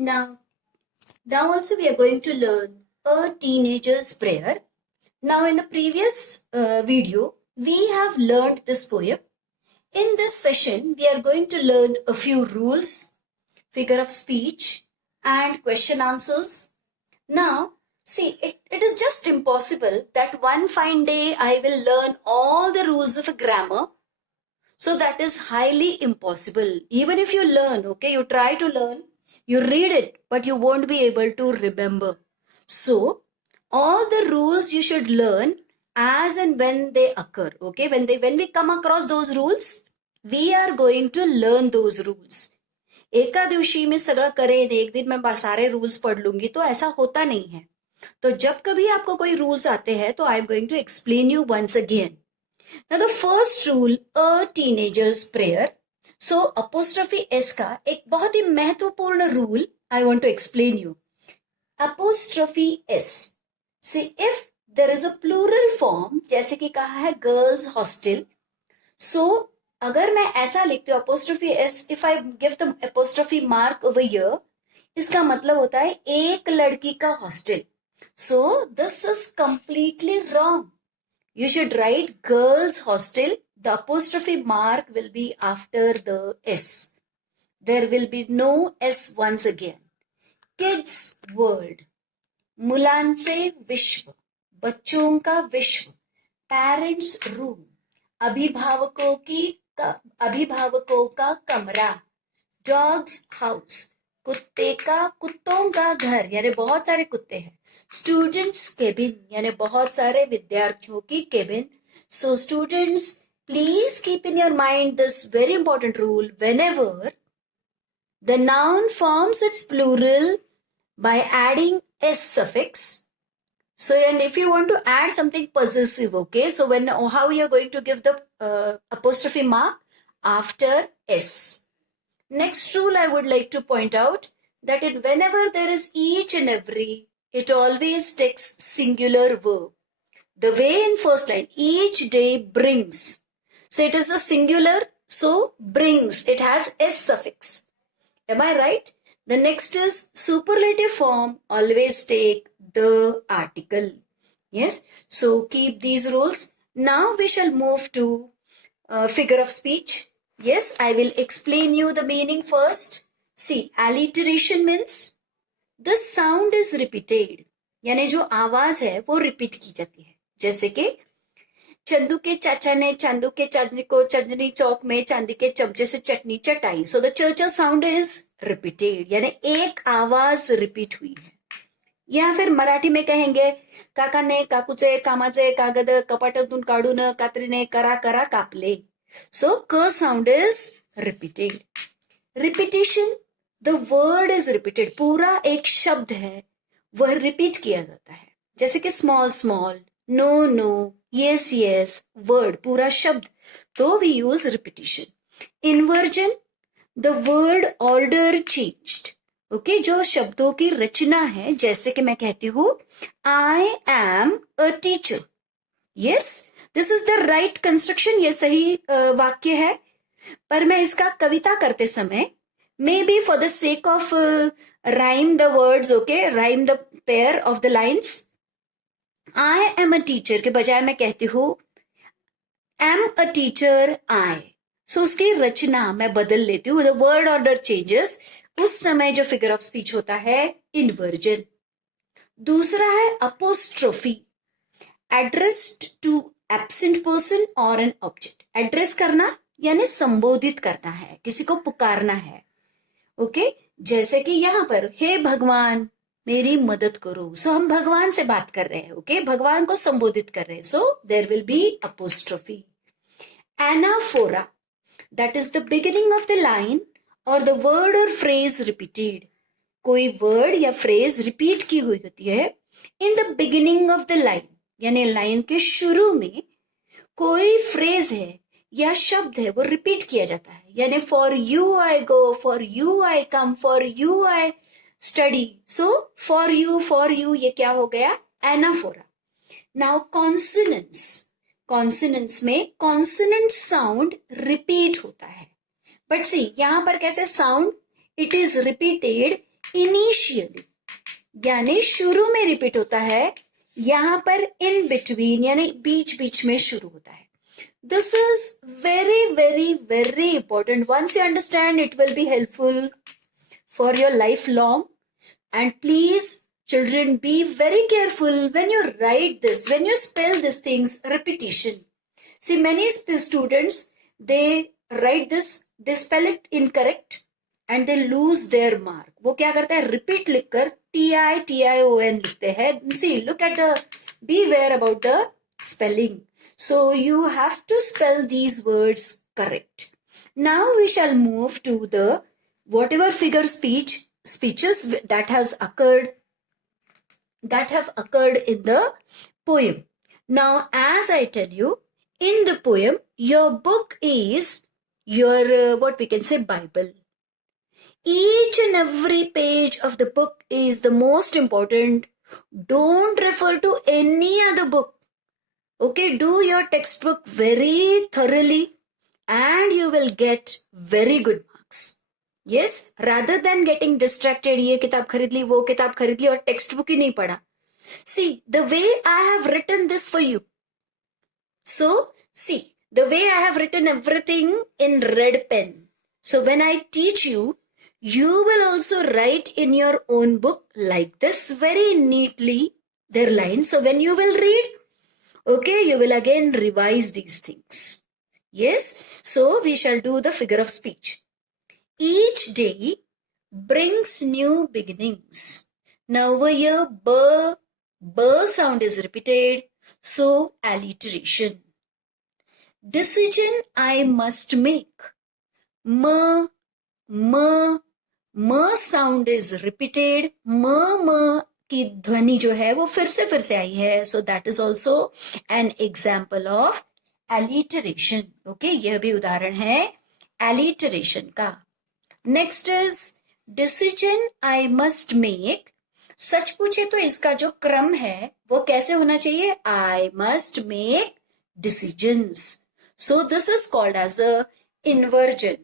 Now also we are going to learn a teenager's prayer. Now in the previous video, we have learned this poem. In this session, we are going to learn a few rules, figure of speech, and question answers. Now, see, it is just impossible that one fine day I will learn all the rules of a grammar. So that is highly impossible. Even if you learn, okay, you try to learn, you read it, but you won't be able to remember. So all the rules you should learn as and when they occur, okay? When we come across those rules, we are going to learn those rules. एका दिवशी में सगळं करेन, एक दिन मैं सारे rules पढ़ लूंगी, तो ऐसा होता नहीं है. तो जब कभी आपको कोई रूल्स आते हैं तो I am going to explain you once again. Now the first rule, a teenager's prayer. So apostrophe S का एक बहुत ही महत्वपूर्ण rule I want to explain you. Apostrophe S. See, if there is a plural form, जैसे कि कहा है girls hostel. So अगर मैं ऐसा लिखती हूँ apostrophe S, if I give the apostrophe mark over here, इसका मतलब होता है एक लड़की का hostel. So this is completely wrong. You should write girls hostel. The apostrophe mark will be after the S. There will be no S once again. Kids world. मुलांचे विश्व. बच्चों का विश्व. Parents room. अभिभावकों का कमरा. Dogs house. कुत्तों का घर, यानी बहुत सारे कुत्ते हैं. Students cabin, यानी बहुत सारे विद्यार्थियों की cabin. So students, please keep in your mind this very important rule. Whenever the noun forms its plural by adding S suffix. So, and if you want to add something possessive, okay, so how you are going to give the apostrophe mark? After S. Next rule I would like to point out that whenever there is each and every, it always takes singular verb. The way in first line, each day brings. So it is a singular, so brings. It has S suffix. Am I right? The next is superlative form, always take the article. Yes. So keep these rules. Now we shall move to figure of speech. Yes, I will explain you the meaning first. See, alliteration means the sound is repeated. यानी जो आवाज है वो repeat की जाती है. जैसे कि चंदू के चाचा ने चांदू के चांदनी को चांदनी चौक में चांदी के चमचे से चटनी चटाई. सो द चर्चा साउंड इज रिपीटेड, यानी एक आवाज रिपीट हुई है. या फिर मराठी में कहेंगे काकाने काकूचे कामाचे कागद कपाटातून काढून कात्रीने करा करा कापले. सो क sound is repeated. Repetition, the word is repeated. पूरा एक शब्द है वह रिपीट किया जाता है. जैसे कि small small, no no, yes yes, word पूरा शब्द, तो we use repetition. Inversion, the word order changed. Okay, जो शब्दों की रचना है, जैसे कि मैं कहती हूं I am a teacher. Yes, this is the right construction. ये सही वाक्य है, पर मैं इसका कविता करते समय maybe for the sake of rhyme the words, okay, rhyme the pair of the lines, I am a teacher के बजाय मैं कहती हूँ am a teacher I. So उसकी रचना मैं बदल लेती हूँ. The word order changes. उस समय जो figure of speech होता है inversion. दूसरा है apostrophe, addressed to absent person or an object. Address करना यानी संबोधित करना है, किसी को पुकारना है. ओके, जैसे कि यहाँ पर हे भगवान मेरी मदद करो. सो हम भगवान से बात कर रहे हैं. ओके, भगवान को संबोधित कर रहे हैं. So there will be apostrophe. Anaphora, that is the beginning of the line और द वर्ड और फ्रेज रिपीटेड. कोई वर्ड या फ्रेज रिपीट की हुई होती है in the beginning of the line, यानी लाइन के शुरू में कोई फ्रेज है या शब्द है वो रिपीट किया जाता है. यानी for you I go, for you I come, for you I study. So for you ये क्या हो गया? एनाफोरा. Now consonants. कॉन्सोनेंट्स में कॉन्सोनेंट साउंड रिपीट होता है. बट सी यहां पर कैसे sound, it is repeated initially यानी शुरू में रिपीट होता है, यहां पर इन बिटवीन यानी बीच बीच में शुरू होता है. This is very, very, very important. Once you understand, it will be helpful for your lifelong. And please, children, be very careful when you write this, when you spell these things, repetition. See, many students, they write this, they spell it incorrect and they lose their mark. वो क्या करता है, repeat लिखकर TITION लिखते हैं. See, look at the, beware about the spelling. So you have to spell these words correct. Now we shall move to the whatever figure speeches that have occurred in the poem. Now, as I tell you, in the poem, your book is your what we can say Bible. Each and every page of the book is the most important. Don't refer to any other book. Okay, do your textbook very thoroughly and you will get very good marks. Yes, rather than getting distracted, ये किताब खरीद ली, वो किताब खरीद ली और textbook ही नहीं पढ़ा. See, the way I have written this for you. So, see, the way I have written everything in red pen. So, when I teach you, you will also write in your own book like this very neatly, their lines. So, when you will read, okay, you will again revise these things. Yes, so we shall do the figure of speech. Each day brings new beginnings. Now over here, b sound is repeated, so alliteration. Decision I must make. M sound is repeated. M की ध्वनि जो है वो फिर से आई है. So that is also an example of alliteration. Okay, यह भी उदाहरण है alliteration का. Next is decision I must make. सच पूछे तो इसका जो क्रम है वो कैसे होना चाहिए? I must make decisions. So this is called as a inversion.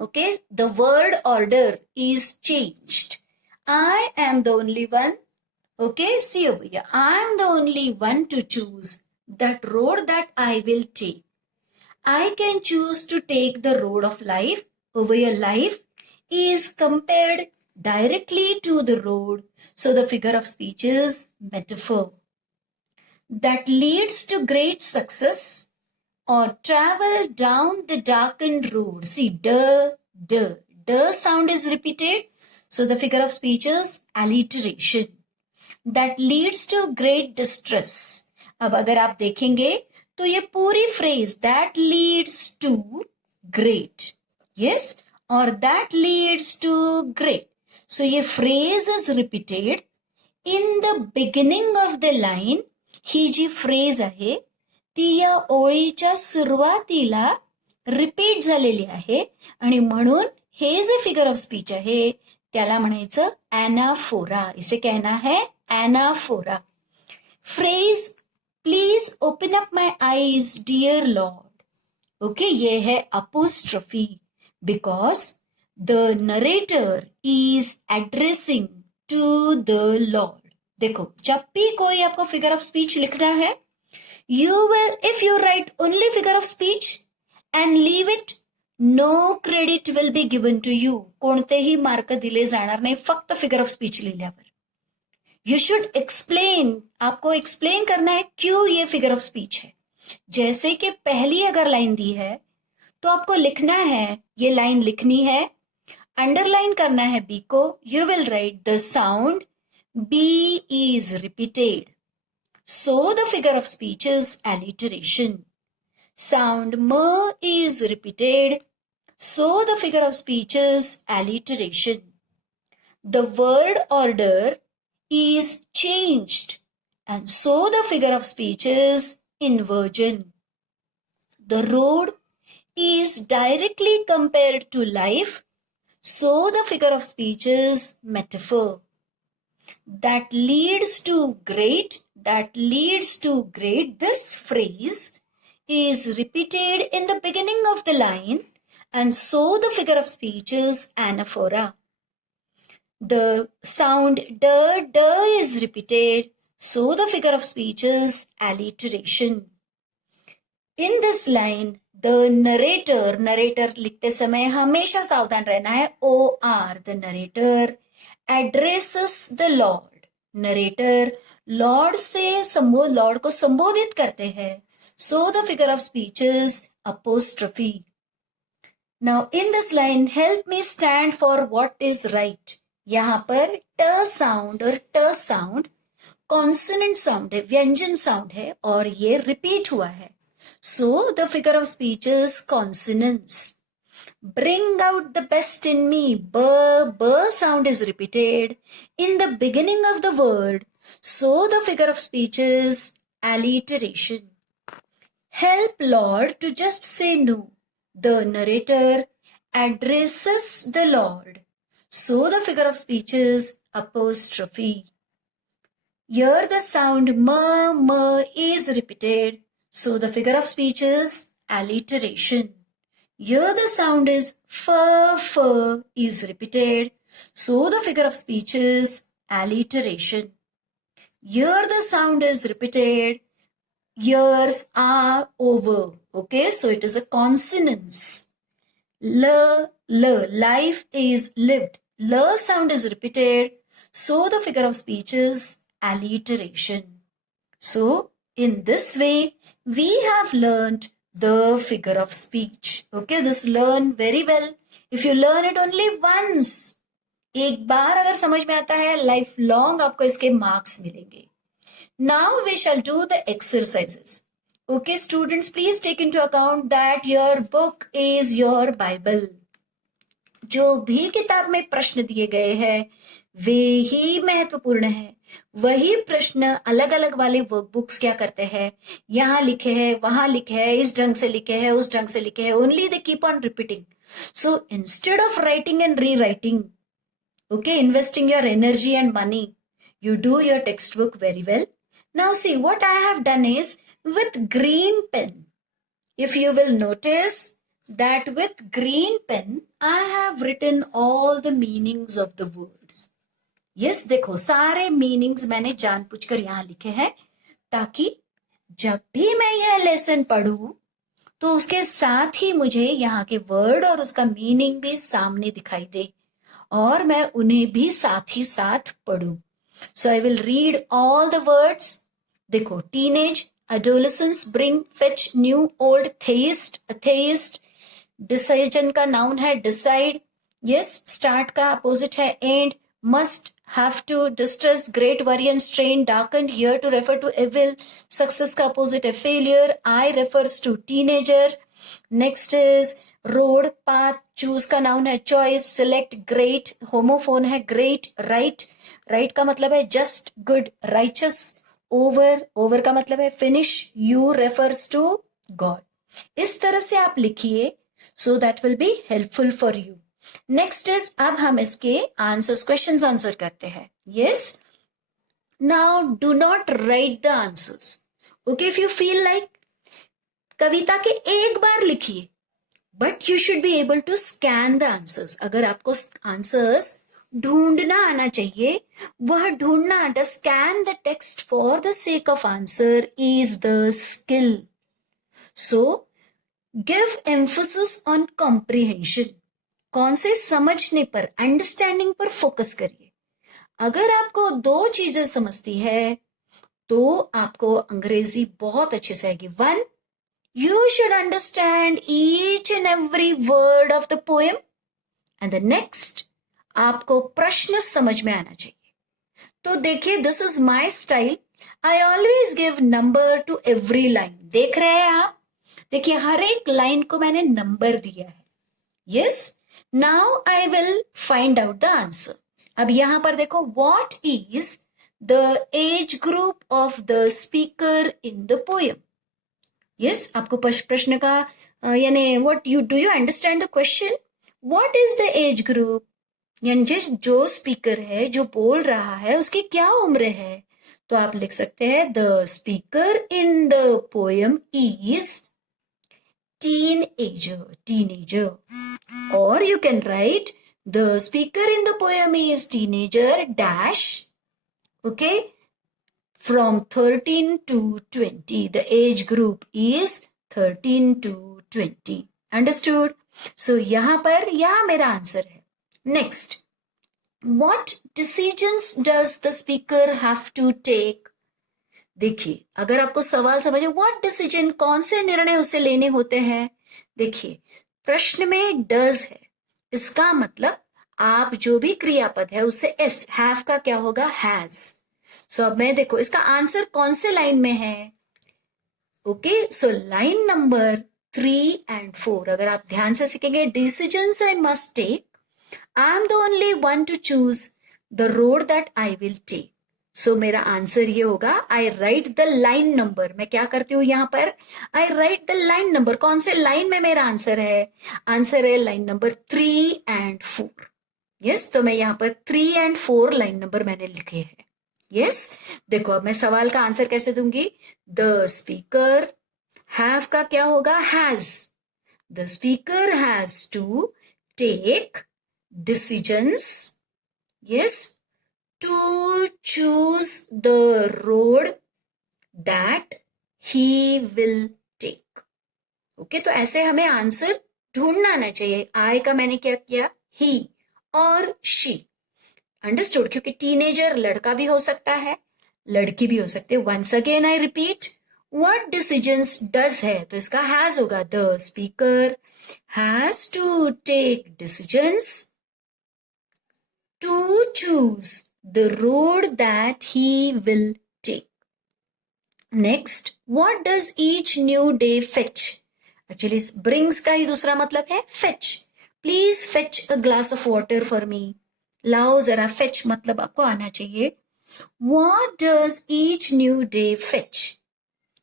Okay, the word order is changed. I am the only one. Okay, see over here. I am the only one to choose that road that I will take. I can choose to take the road of life. Over here, life is compared directly to the road. So the figure of speech is metaphor. That leads to great success or travel down the darkened road. See, the sound is repeated. So the figure of speech is alliteration. That leads to great distress. अब अगर आप देखेंगे तो ये पूरी phrase that leads to great. Yes, or that leads to great. So ये phrase is repeated. In the beginning of the line, he ji phrase आहे ती या ओळीच्या सुरुवातीला रिपीट झालेली आहे आणि म्हणून हे जे फिगर ऑफ स्पीच आहे त्याला म्हणायचं anaphora. इसे कहना है anaphora. Phrase please open up my eyes dear Lord. Okay, ये है apostrophe because the narrator is addressing to the Lord. देखो, जब भी कोई आपको फिगर ऑफ स्पीच लिखना है, you will, if you write only figure of speech and leave it, no credit will be given to you. कोणतेही mark दिले जाणार नाही फक्त फिगर ऑफ स्पीच लिहिल्यावर. You should explain, आपको एक्सप्लेन करना है क्यों ये फिगर ऑफ स्पीच है. जैसे कि पहली अगर लाइन दी है तो आपको लिखना है, ये लाइन लिखनी है, अंडरलाइन करना है बी को. You will write the sound B is repeated. So the figure of speech is alliteration. Sound m is repeated. So the figure of speech is alliteration. The word order is changed. And so the figure of speech is inversion. The road is directly compared to life. So the figure of speech is metaphor. That leads to great. This phrase is repeated in the beginning of the line and so the figure of speech is anaphora. The sound d is repeated, so the figure of speech is alliteration. In this line, the narrator लिखते समय हमेशा सावधान रहना है, OR, the narrator addresses the Lord. Narrator Lord को संबोधित करते हैं, so the figure of speech is apostrophe. Now in this line, help me stand for what is right. यहाँ पर t sound और t sound consonant sound है, व्यंजन sound है और ये repeat हुआ है. So the figure of speech is consonants. Bring out the best in me. B sound is repeated in the beginning of the word. So the figure of speech is alliteration. Help Lord to just say no. The narrator addresses the Lord. So the figure of speech is apostrophe. Here the sound m is repeated. So the figure of speech is alliteration. Here the sound is f is repeated. So the figure of speech is alliteration. Here the sound is repeated. Years are over. Okay, so it is a consonance. Life is lived. L sound is repeated. So the figure of speech is alliteration. So in this way, we have learned the figure of speech. Okay, this learn very well. If you learn it only once, एक बार अगर समझ में आता है, life long आपको इसके marks मिलेंगे. Now we shall do the exercises. Okay, students, please take into account that your book is your Bible. जो भी किताब में प्रश्न दिए गए हैं वे ही महत्वपूर्ण है. वही प्रश्न अलग अलग वाले वर्कबुक्स क्या करते हैं, यहाँ लिखे हैं, वहां लिखे हैं, इस ढंग से लिखे हैं, उस ढंग से लिखे हैं. Only they keep on repeating. So instead of writing and rewriting, okay, investing your energy and money, you do your textbook very well. Now see, what I have done is with green pen. If you will notice that with green pen, I have written all the meanings of the words. Yes, देखो सारे meanings मैंने जानबूझकर यहाँ लिखे हैं ताकि जब भी मैं यह लेसन पढ़ूं तो उसके साथ ही मुझे यहाँ के वर्ड और उसका मीनिंग भी सामने दिखाई दे और मैं उन्हें भी साथ ही साथ पढ़ूं. So I will read all the words. देखो, teenage, adolescence, bring, fetch, new, old, theist, atheist. Decision का noun है decide. Yes, start का opposite है end. Must, have to, distress, great, worry and strain, darkened, here to refer to evil. Success का opposite है failure. I refers to teenager. Next is road, path, choose का noun है choice, select, great, homophone है great, right. Right का मतलब है just, good, righteous. over का मतलब है finish. You refers to God. इस तरह से आप लिखिए, so that will be helpful for you. Next is, अब हम इसके answers, questions answer करते हैं. Yes. Now do not write the answers. Okay, if you feel like कविता के एक बार लिखिए, but you should be able to scan the answers. अगर आपको answers ढूंढना आना चाहिए, वह ढूंढना आना, scan the text for the sake of answer is the skill. So give emphasis on comprehension. कौन से समझने पर, अंडरस्टैंडिंग पर फोकस करिए. अगर आपको दो चीजें समझती है तो आपको अंग्रेजी बहुत अच्छे से आएगी. 1, you should understand each and every word of the poem. And the next, आपको प्रश्न समझ में आना चाहिए. तो देखिए, this is my style. I always give number to every line. देख रहे हैं आप? देखिए, हर एक लाइन को मैंने नंबर दिया है. Yes. Now I will find out the answer. अब यहां पर देखो, what is the age group of the speaker in the poem? Yes, आपको प्रश्न का यानी what you do you understand the question? What is the age group? यानी जो स्पीकर है, जो बोल रहा है, उसकी क्या उम्र है? तो आप लिख सकते हैं the speaker in the poem is teenager. Or you can write The speaker in the poem is teenager dash, okay, from 13 to 20. The age group is 13 to 20. Understood? So यहाँ पर यह मेरा आंसर है. Next, what decisions does the speaker have to take? देखिए, अगर आपको सवाल समझे, what decision, कौन से निर्णय उसे लेने होते हैं. देखिए, प्रश्न में does है, इसका मतलब आप जो भी क्रियापद है उससे s, have का क्या होगा, has. सो अब मैं देखो इसका आंसर कौन से लाइन में है. Okay, so line number 3 and 4 अगर आप ध्यान से सीखेंगे, decisions I must take, I am the only one to choose the road that I will take. So मेरा आंसर ये होगा, I write the line number. मैं क्या करती हूँ यहाँ पर, I write the line number. कौन से लाइन में मेरा आंसर है, आंसर है लाइन नंबर 3 and 4. यस, तो मैं यहाँ पर 3 and 4 लाइन नंबर मैंने लिखे हैं. यस, देखो अब मैं सवाल का आंसर कैसे दूंगी. द स्पीकर, हैव का क्या होगा, has. The speaker has to take decisions, yes, to choose the road that he will take. Okay, तो ऐसे हमें आंसर ढूंढना आना चाहिए. आई का मैंने क्या किया, ही और शी. अंडरस्टूड, क्योंकि टीनेजर लड़का भी हो सकता है, लड़की भी हो सकती है. Once again I repeat, what decisions does है, तो इसका हैज होगा. The speaker has to take decisions to choose the road that he will take. Next, what does each new day fetch. Actually brings का ही दूसरा मतलब है fetch. Please fetch a glass of water for me. लाओ जरा, fetch मतलब आपको आना चाहिए. What does each new day fetch?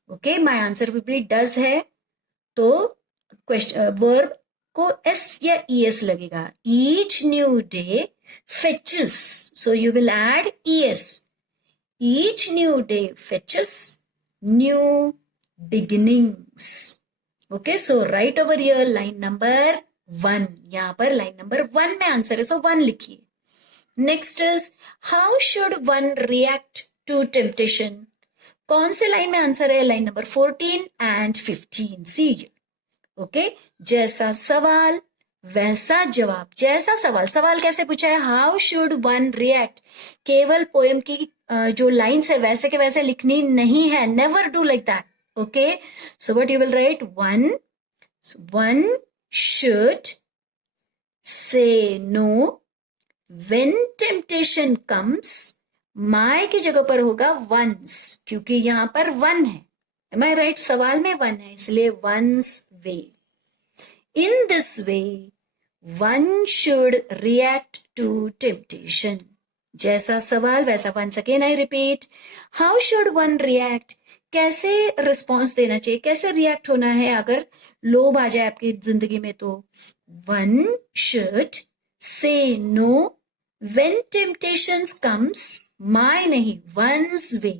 Okay, my answer will be does है, तो verb को s या es लगेगा. Each new day fetches, so you will add es. Each new day fetches new beginnings. Okay, so right over here line number 1. यहाँ पर line number 1 में answer है, so 1 लिखिए. Next is, how should one react to temptation? कौन से line में answer है, line number 14 and 15. See, okay, जैसा सवाल वैसा जवाब. जैसा सवाल, सवाल कैसे पूछा है, हाउ शुड वन रिएक्ट. केवल पोएम की जो लाइन्स है वैसे के वैसे लिखनी नहीं है. Never do like that. Okay, so what you will write, one should say no when temptation comes. my की जगह पर होगा once, क्योंकि यहां पर one है. am I right? सवाल में one है, इसलिए one's way. in this way one should react to temptation. जैसा सवाल वैसा. once again I repeat, how should one react. कैसे रिस्पॉन्स देना चाहिए, कैसे रिएक्ट होना है अगर लोभ आ जाए आपकी जिंदगी में. तो one should say no when temptations comes. my नहीं, one's way.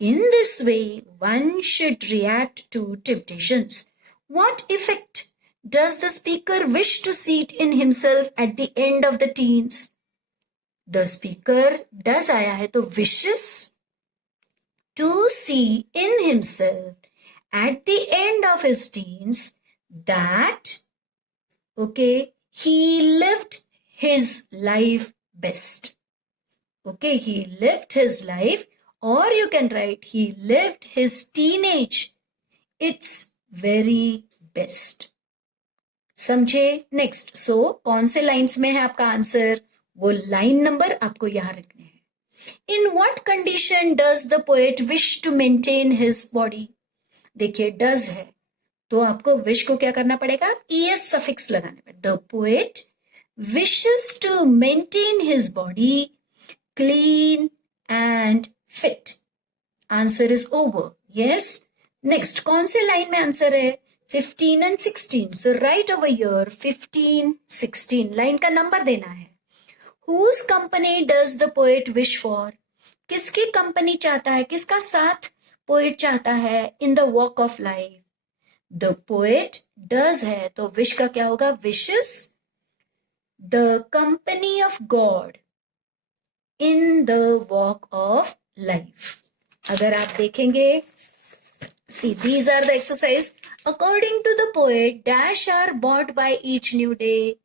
in this way one should react to temptations. what effect does the speaker wish to see in himself at the end of the teens. the speaker does आया है तो wishes to see in himself at the end of his teens that, okay, he lived his life best. Okay, he lived his life, or you can write he lived his teenage its very best. समझे. Next, सो कौन से lines में है आपका answer, वो line number आपको यहां रखने हैं. In what condition does the poet wish to maintain his body. देखिए, डज है तो आपको विश को क्या करना पड़ेगा, es सफिक्स लगाने पड़ेगा. The poet wishes to maintain his body clean and fit. Answer is over. Yes. Next, कौन से लाइन में आंसर है, 15 and 16. So right over here 15, 16 line का नंबर देना है. Whose company does the poet wish for? किसकी company चाहता है, किसका साथ पोएट चाहता है in the walk of life. The poet does है तो wish का क्या होगा, wishes the company of God in the walk of life. अगर आप देखेंगे, see, these are the exercise. According to the poet, dash are bought by each new day,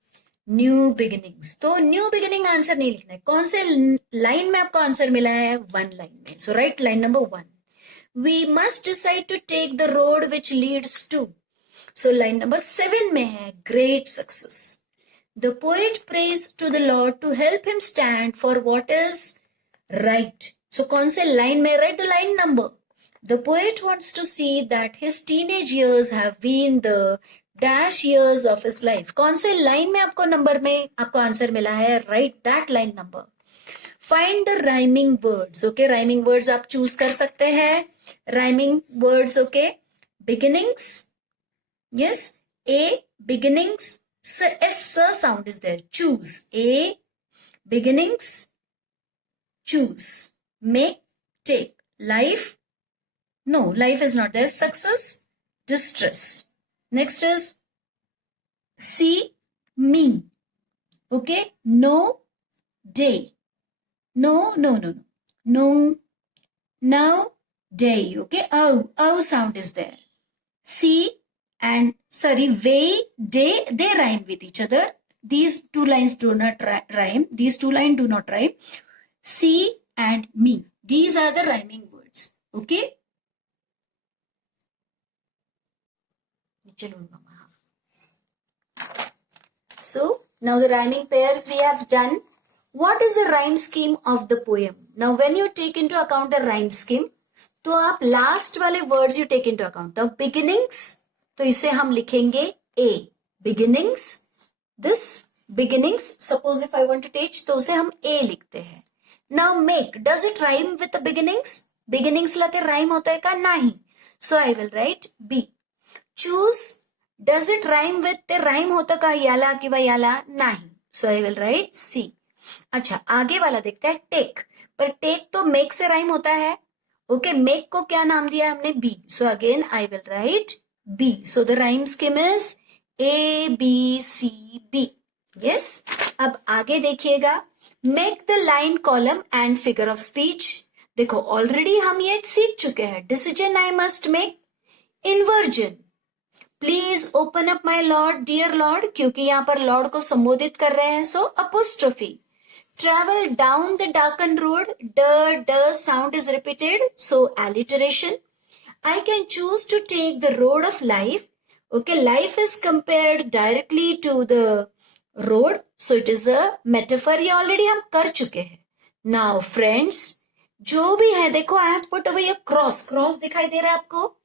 new beginnings. तो new beginning answer नहीं लिखना है. कौन से line में आपको आंसर मिला है? वन लाइन में. So write line number one. We must decide to take the road which leads to. So line number 7 में है great success. The poet prays to the lord to help him stand for what is right. So कौन से line में? Write the line number. The poet wants to see that his teenage years have been the dash years of his life. कौन से line में आपको number में आपको answer मिला है? Write that line number. Find the rhyming words. Okay, rhyming words आप choose कर सकते हैं. Rhyming words, okay. Beginnings. Yes. A, beginnings. S sound is there. Choose. A, beginnings. Choose. Make, take. Life. No, life is not there. Success, distress. Next is see, me. Okay, no, day. No, no, no, no. No, now, day. Okay, oh sound is there. See and, sorry, way, day, they rhyme with each other. These two lines do not rhyme. These two lines do not rhyme. See and me. These are the rhyming words. Okay. So now the rhyming pairs we have done. What is the rhyme scheme of the poem? Now when you take into account the rhyme scheme, तो आप last वाले words you take into account. The beginnings, तो इसे हम लिखेंगे A. Beginnings. This beginnings. Suppose if I want to teach, तो उसे हम A लिखते हैं. Now make. Does it rhyme with the beginnings? Beginnings लाके rhyme होता है क्या? नहीं. So I will write B. Choose, does it rhyme with? ते rhyme होता का याला किंवा याला? नहीं. So I will write C. अच्छा, आगे वाला देखते हैं take. पर take तो make से rhyme होता है. Okay, make को क्या नाम दिया हमने? B. So again I will write B. So the rhyme scheme is A, B, C, B. Yes. अब आगे देखिएगा. Make the line, column and figure of speech. देखो already हम ये सीख चुके हैं. Decision I must make. Inversion. Please open up my lord, dear lord, क्योंकि यहाँ पर लॉर्ड को संबोधित कर रहे हैं. So apostrophe. Travel down the darkened road. D sound is repeated. So alliteration. I can choose to take the road of life. Okay, life is compared directly to the road. So it is a metaphor. ये already हम कर चुके हैं. Now friends, जो भी है देखो, I have put away a cross. Cross दिखाई दे रहा है आपको?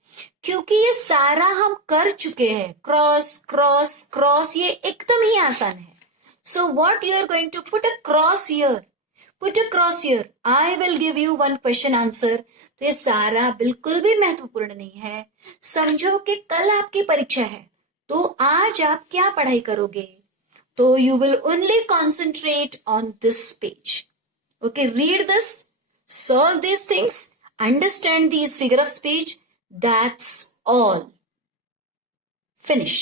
क्योंकि ये सारा हम कर चुके हैं. क्रॉस क्रॉस क्रॉस, ये एकदम ही आसान है. So what you are going to put a cross here. Put a cross here. I will give you one question answer. तो ये सारा बिल्कुल भी महत्वपूर्ण नहीं है. समझो कि कल आपकी परीक्षा है, तो आज आप क्या पढ़ाई करोगे? तो you will only concentrate on this page. Okay, read this, solve these things, understand these figure of speech. That's all. Finish.